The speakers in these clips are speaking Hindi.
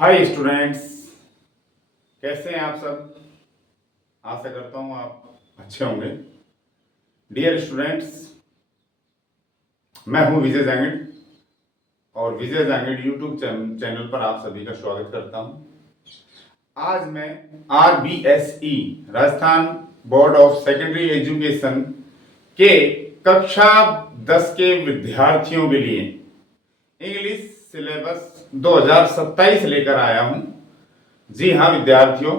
हाय स्टूडेंट्स, कैसे हैं आप सब। आशा करता हूँ आप अच्छे होंगे। डियर स्टूडेंट्स, मैं हूँ विजय जांगड़ और विजय जांगड़ यूट्यूब चैनल पर आप सभी का स्वागत करता हूँ। आज मैं RBSE Rajasthan board of secondary education के कक्षा 10 के विद्यार्थियों के लिए इंग्लिश सिलेबस 2027 लेकर आया हूँ। जी हाँ विद्यार्थियों,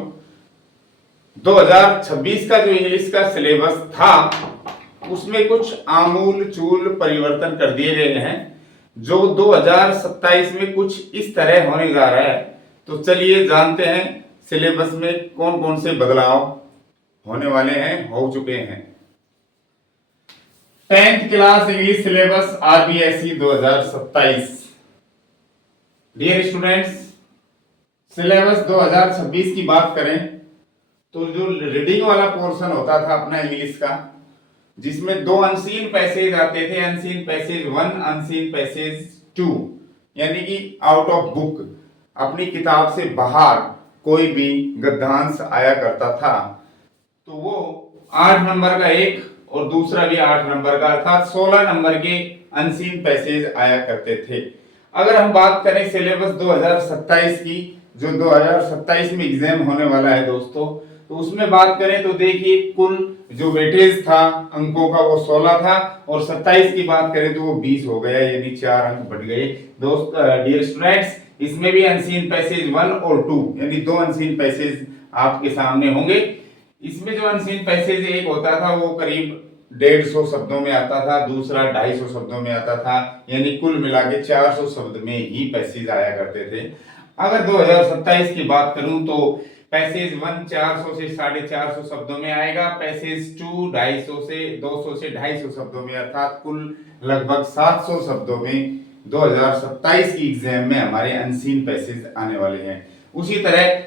2026 का जो इंग्लिश का सिलेबस था उसमें कुछ आमूल चूल परिवर्तन कर दिए गए हैं, जो 2027 में कुछ इस तरह होने जा रहा है। तो चलिए जानते हैं सिलेबस में कौन कौन से बदलाव होने वाले हैं, हो चुके हैं। 10th class English syllabus RBSE 2027। Dear students, syllabus 2026 की बात करें तो जो रीडिंग वाला पोर्शन होता था अपना इंग्लिश का, जिसमें दो अनसीन पैसेज आते थे, अनसीन पैसेज 1, अनसीन पैसेज 2, यानी कि आउट ऑफ बुक, अपनी किताब से बाहर कोई भी गद्यांश आया करता था। तो वो 8 नंबर का एक और दूसरा भी 8 नंबर का, अर्थात 16 नंबर के अनसीन पैसेज आया करते थे। अगर हम बात करें सिलेबस 2027 की, जो 2027 में एग्जाम होने वाला है दोस्तों, तो उसमें बात करें तो देखिए कुल जो वेटेज था अंकों का वो 16 था और 27 की बात करें तो वो 20 हो गया, यानी 4 अंक बढ़ गए। दोस्त डियर स्टूडेंट्स, इसमें भी अनसीन पैसेज 1 और 2 यानी दो अनसीन पैसेज आपके सामने होंगे। इसमें जो अनसीन पैसेज एक होता था वो करीब 150 शब्दों में आता था, दूसरा 250 शब्दों में आता था, यानी कुल मिला के 400 शब्द में ही पैसेज आया करते थे। अगर 2027 की बात करूं तो पैसेज 1 400 से 450 शब्दों में आएगा, पैसेज 2 250 से 200 से 250 शब्दों में, अर्थात कुल लगभग 700 शब्दों में 2027 की एग्जाम में हमारे अनसीन पैसेज आने वाले हैं। उसी तरह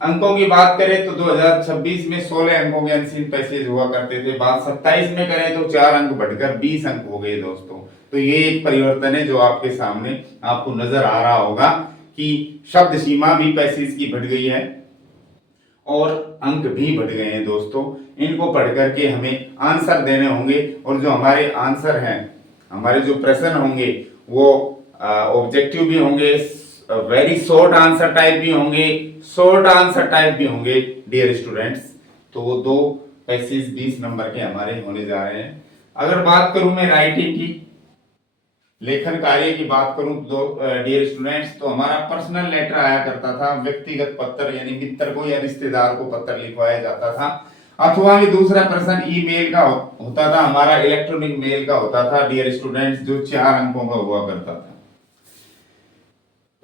अंकों की बात करें तो 2026 में 16 अंकों के अनसीन पैसेज हुआ करते थे, बात 27 में करें तो 4 अंक बढ़कर 20 अंक हो गए दोस्तों। तो ये एक परिवर्तन है जो आपके सामने आपको नजर आ रहा होगा कि शब्द सीमा भी पैसेज की बढ़ गई है और अंक भी बढ़ गए हैं दोस्तों। इनको पढ़ करके हमें आंसर देने होंगे और जो हमारे आंसर हैं, हमारे जो प्रश्न होंगे वो ऑब्जेक्टिव भी होंगे, वेरी शॉर्ट आंसर टाइप भी होंगे, शॉर्ट आंसर टाइप भी होंगे डियर स्टूडेंट्स। तो वो दो पैसेज 20 नंबर के हमारे होने जा रहे हैं। अगर बात करूं मैं राइटिंग की, लेखन कार्य की बात करूं तो डियर स्टूडेंट्स, तो हमारा पर्सनल लेटर आया करता था, व्यक्तिगत पत्र, यानी मित्र को या रिश्तेदार को पत्र लिखवाया जाता था, अथवा भी दूसरा प्रश्न ईमेल का होता था, हमारा इलेक्ट्रॉनिक मेल का होता था डियर स्टूडेंट्स, जो 4 अंकों का हुआ करता था।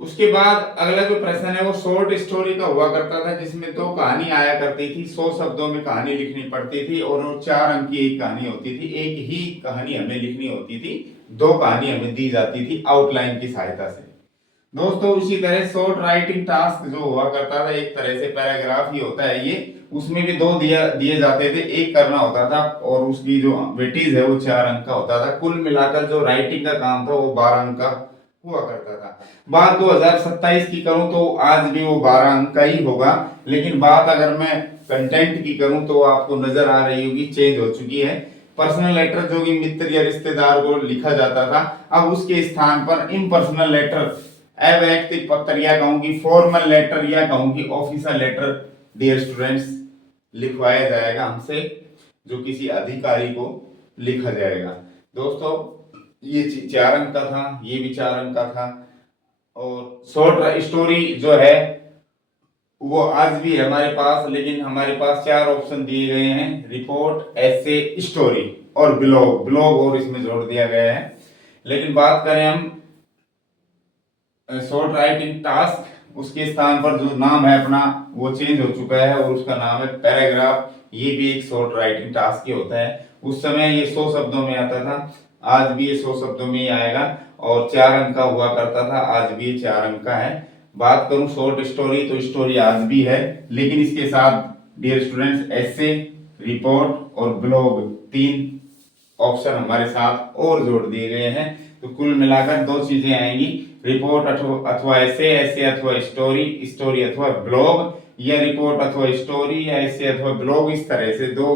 उसके बाद अगला जो प्रश्न है वो शॉर्ट स्टोरी का हुआ करता था, जिसमें 2 कहानी आया करती थी, 100 शब्दों में कहानी लिखनी पड़ती थी और 4 अंक की एक कहानी होती थी। एक ही कहानी हमें लिखनी होती थी, 2 कहानी हमें दी जाती थी आउटलाइन की सहायता से दोस्तों। उसी तरह शॉर्ट राइटिंग टास्क जो हुआ करता था, एक तरह से पैराग्राफ ही होता है ये, उसमें भी 2 दिए जाते थे, एक करना होता था और उसकी जो वेटेज है वो 4 अंक का होता था। कुल मिलाकर जो राइटिंग का काम था वो 12 अंक का हुआ करता था। बात 2027 की करूं तो आज भी वो 12 अंक का ही होगा, लेकिन बात अगर मैं कंटेंट की करूं तो आपको नजर आ रही होगी चेंज हो चुकी है। पर्सनल लेटर जो कि मित्र या रिश्तेदार को लिखा जाता था, अब उसके स्थान पर इम्पर्सनल लेटर, अवैयक्तिक पत्र या कहूं कि फॉर्मल लेटर या कहूं कि ऑफिशियल लेटर डियर स्टूडेंट्स लिखवाया जाएगा हमसे, जो किसी अधिकारी को लिखा जाएगा दोस्तों। ये 4 अंक का था, ये भी 4 अंक का था। और शॉर्ट स्टोरी जो है वो आज भी है हमारे पास, लेकिन हमारे पास 4 ऑप्शन दिए गए हैं, रिपोर्ट, एसे, स्टोरी और ब्लॉग। ब्लॉग और इसमें जोड़ दिया गया है। लेकिन बात करें हम शॉर्ट राइटिंग टास्क, उसके स्थान पर जो नाम है अपना वो चेंज हो चुका है और उसका नाम है पैराग्राफ। ये भी एक शॉर्ट राइटिंग टास्क ही होता है। उस समय ये 100 शब्दों में आता था, आज भी ये 100 शब्दों में ही आएगा और 4 अंक का हुआ करता था, आज भी ये 4 अंक का है। बात करूं शॉर्ट स्टोरी तो स्टोरी आज भी है, लेकिन इसके साथ डियर स्टूडेंट्स एसे, रिपोर्ट और ब्लॉग 3 ऑप्शन हमारे साथ और जोड़ दिए गए हैं। तो कुल मिलाकर 2 चीजें आएंगी, रिपोर्ट अथवा ऐसे, ऐसे अथवा स्टोरी, स्टोरी अथवा ब्लॉग, या रिपोर्ट अथवा स्टोरी, या ऐसे अथवा ब्लॉग। इस तरह से दो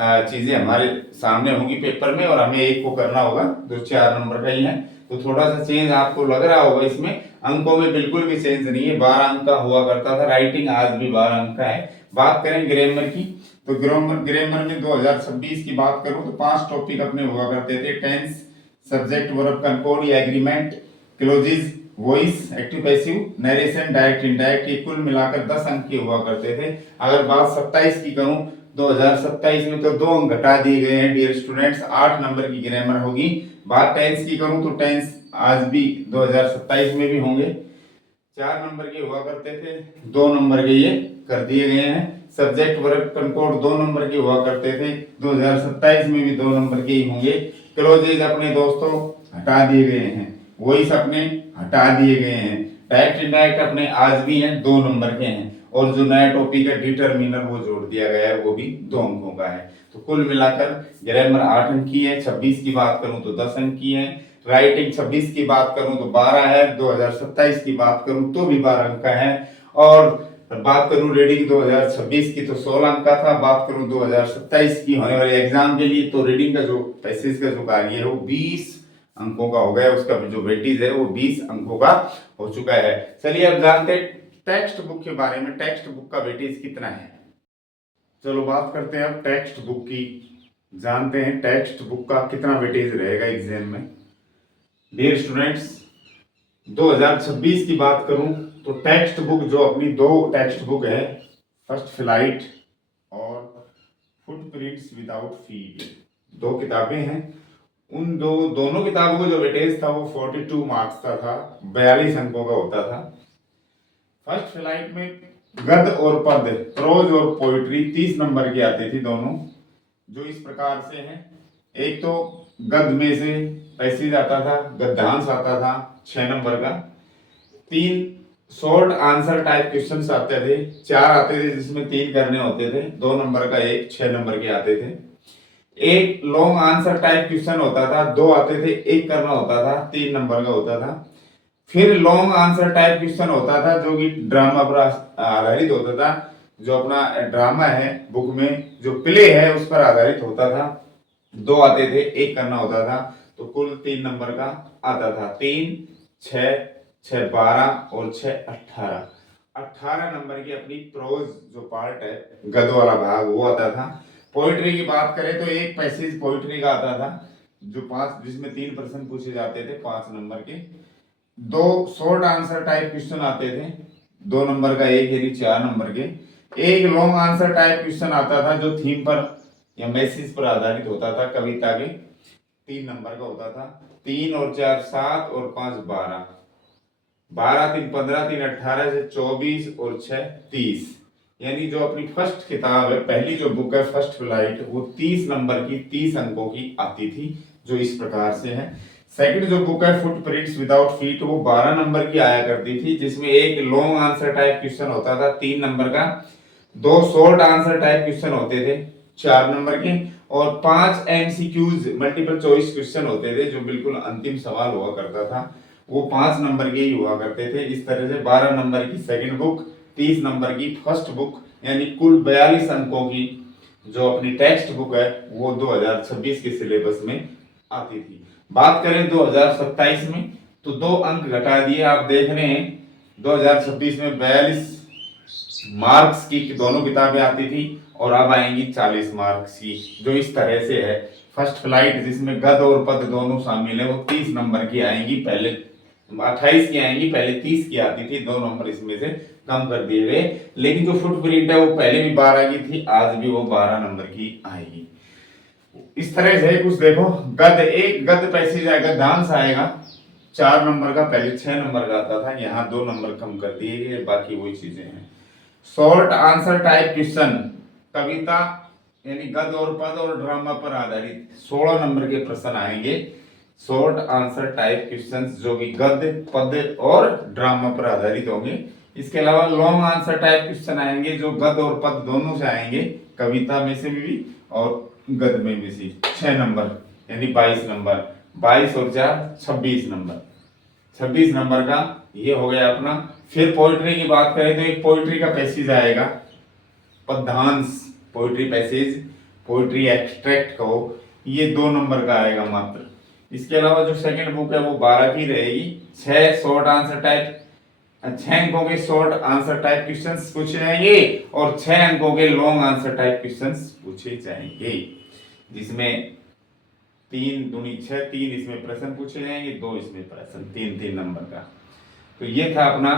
चीजें हमारे सामने होंगी पेपर में, और हमें एक को करना होगा जो 4 नंबर का ही है। तो थोड़ा सा चेंज आपको लग रहा होगा इसमें, अंकों में बिल्कुल भी चेंज नहीं है। 12 अंक का हुआ करता था राइटिंग, आज भी 12 अंक का है। बात करें ग्रामर की, तो ग्रामर में 2026 की बात करूं तो 5 टॉपिक अपने हुआ करते थे। Tense, subject, verb, compound, agreement, clauses, voice, active passive, narration, direct indirect, ये कुल मिलाकर 10 अंक के हुआ करते थे। अगर बात 27 की करूं, 2027 में तो 2 अंक घटा दिए गए हैं डियर स्टूडेंट्स, 8 नंबर की ग्रामर होगी। बात टेंस की करूं तो टेंस आज भी 2027 में भी होंगे, 4 नंबर के हुआ करते थे, 2 नंबर के ये कर दिए गए हैं। सब्जेक्ट, वर्ब, कंपाउंड 2 नंबर के हुआ करते थे, 2027 में भी 2 नंबर के ही होंगे। क्लोजेज अपने दोस्तों हटा दिए गए हैं, वॉइस अपने हटा दिए गए हैं, डायरेक्ट इनडायरेक्ट अपने आज भी हैं, 2 नंबर के हैं, और जो नया टॉपिक है डिटरमिनर वो जोड़ दिया गया है, वो भी 2 अंकों का है। तो कुल मिलाकर ग्रामर 8 अंक की है। 26 की बात करूं तो 10 अंक की है। राइटिंग 26 की बात करूं तो 12 है, 2027 की बात करूं तो भी 12 अंक का है। और बात करूं रीडिंग 2026 की तो 16 अंक का था। बात करूं 2027 की होने वाले एग्जाम के लिए तो रीडिंग का जो पैसेज का जो कार्य है वो 20 अंकों का हो गया, उसका जो वेटेज है वो 20 अंकों का हो चुका है। चलिए अब जानते हैं टेक्स्ट बुक के बारे में, टेक्स्ट बुक का वेटेज कितना है। चलो बात करते हैं अब टेक्स्ट बुक की, जानते हैं टेक्स्ट बुक का कितना वेटेज रहेगा एग्जाम में। डियर स्टूडेंट्स, 2026 की बात करूं तो टेक्स्ट बुक जो अपनी 2 टेक्स्ट बुक है, फर्स्ट फ्लाइट और फुटप्रिंट्स विदाउट फीट, 2 किताबें हैं। उन दोनों किताबों का जो वेटेज था वो 42 मार्क्स का था, 42 अंकों का होता था। फर्स्ट फ्लाइट में गद्य और पद, प्रोज और पोइट्री 30 नंबर की आती थी दोनों, जो इस प्रकार से हैं। एक तो गद्य में से पैसेज आता था, गद्यांश आता था 6 नंबर का, 3 शॉर्ट आंसर टाइप क्वेश्चंस आते थे, 4 आते थे जिसमें 3 करने होते थे, 2 नंबर का एक, 6 नंबर के आते थे। एक लॉन्ग आंसर टाइप क्वेश्चन होता था, 2 आते थे, 1 करना होता था, 3 नंबर का होता था। फिर लॉन्ग आंसर टाइप क्वेश्चन होता था जो कि ड्रामा पर आधारित होता था, जो अपना ड्रामा है बुक में जो प्ले है उस पर आधारित होता था, 2 आते थे, 1 करना होता था, तो कुल 3 नंबर का आता था। 3, 6, 6 12 और 6 18, 18 नंबर की अपनी प्रोज जो पार्ट है गद्य वाला भाग वो आता था। पोइट्री की बात करें तो एक पैसेज पोइट्री का आता था जो 5, जिसमें 3 प्रश्न पूछे जाते थे 5 नंबर के। 2 शॉर्ट आंसर टाइप क्वेश्चन आते थे, 2 नंबर का एक, यानी 4 नंबर के। एक लॉन्ग आंसर टाइप क्वेश्चन आता था जो थीम पर या मैसेज पर आधारित होता था, कविता के, 3 नंबर का होता था। 3 और 4 7 और 5 12, 12 3 15, 3 18 से 24 और 6 30, यानी जो अपनी फर्स्ट किताब है, पहली जो बुक है फर्स्ट फ्लाइट, वो 30 नंबर की 30 अंकों की आती थी, जो इस प्रकार से है। सेकंड जो बुक है फुटप्रिंट्स विदाउट फीट, वो 12 नंबर की आया करती थी, जिसमें एक लॉन्ग आंसर टाइप क्वेश्चन होता था 3 नंबर का, 2 शॉर्ट आंसर टाइप क्वेश्चन होते थे 4 नंबर के, और 5 एमसीक्यूज मल्टीपल चॉइस क्वेश्चन होते थे जो बिल्कुल अंतिम सवाल हुआ करता था, वो 5 नंबर के ही हुआ करते थे। इस तरह से 12 नंबर की सेकंड बुक, 30 नंबर की फर्स्ट बुक, यानी कुल 42 अंकों की जो अपनी टेक्स्ट बुक है वो 2026 के सिलेबस में आती थी। बात करें 2027 में तो 2 अंक घटा दिए, आप देख रहे हैं 2026 में 42 मार्क्स की दोनों किताबें आती थी, और अब आएंगी 40 मार्क्स की, जो इस तरह से है। फर्स्ट फ्लाइट जिसमें गद्य और पद्य दोनों शामिल है वो 30 नंबर की आएंगी, पहले 28 की आएंगी, पहले 30 की आती थी, 2 नंबर इसमें से कम कर दिए गए। लेकिन जो फुटप्रिंट है वो पहले भी 12 की थी, आज भी वो 12 नंबर की आएगी। इस तरह से कुछ देखो, गद्य एक गद्य पैसेज आएगा, गद्यांश आएगा 4 नंबर का, पहले 6 नंबर का आता था, यहाँ 2 नंबर कम कर दिए गए, बाकी वही चीजें हैं। शॉर्ट आंसर टाइप क्वेश्चन, कविता यानी गद्य और पद और ड्रामा पर आधारित 16 नंबर के प्रश्न आएंगे, शॉर्ट आंसर टाइप क्वेश्चंस जो कि गद्य, पद्य और ड्रामा पर आधारित होंगे। इसके अलावा लॉन्ग आंसर टाइप क्वेश्चन आएंगे जो गद्य और पद्य दोनों से आएंगे, कविता में से भी और गद्य में भी 6 नंबर, यानी 22 नंबर, 22 और 4 26 नंबर। 26 नंबर का ये हो गया अपना। फिर पोइट्री की बात करें तो एक पोइट्री का पैसेज आएगा, पद्यांश पोइट्री पैसेज, पोइट्री एक्सट्रैक्ट कहो, ये 2 नंबर का आएगा मात्र। इसके अलावा जो सेकंड बुक है वो 12 की रहेगी। 6 शॉर्ट आंसर टाइप, 6 अंकों के शॉर्ट आंसर टाइप क्वेश्चंस पूछे जाएंगे और 6 अंकों के लॉन्ग आंसर टाइप क्वेश्चंस पूछे जाएंगे, जिसमें 3 दूनी 6, 3 इसमें प्रश्न पूछे जाएंगे, 2 इसमें प्रश्न, 3-3 नंबर का। तो ये था अपना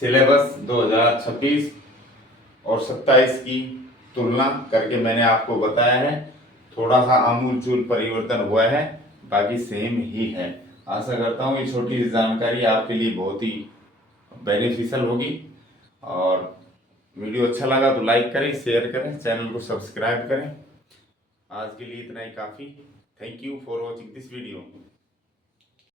सिलेबस 2026 और 27 की तुलना करके मैंने आपको बताया है। थोड़ा सा आमूलचूल परिवर्तन हुआ है, बाकी सेम ही है। आशा करता हूँ ये छोटी सी जानकारी आपके लिए बहुत ही बेनिफिशियल होगी। और वीडियो अच्छा लगा तो लाइक करें, शेयर करें, चैनल को सब्सक्राइब करें। आज के लिए इतना ही काफ़ी। Thank you for watching this video.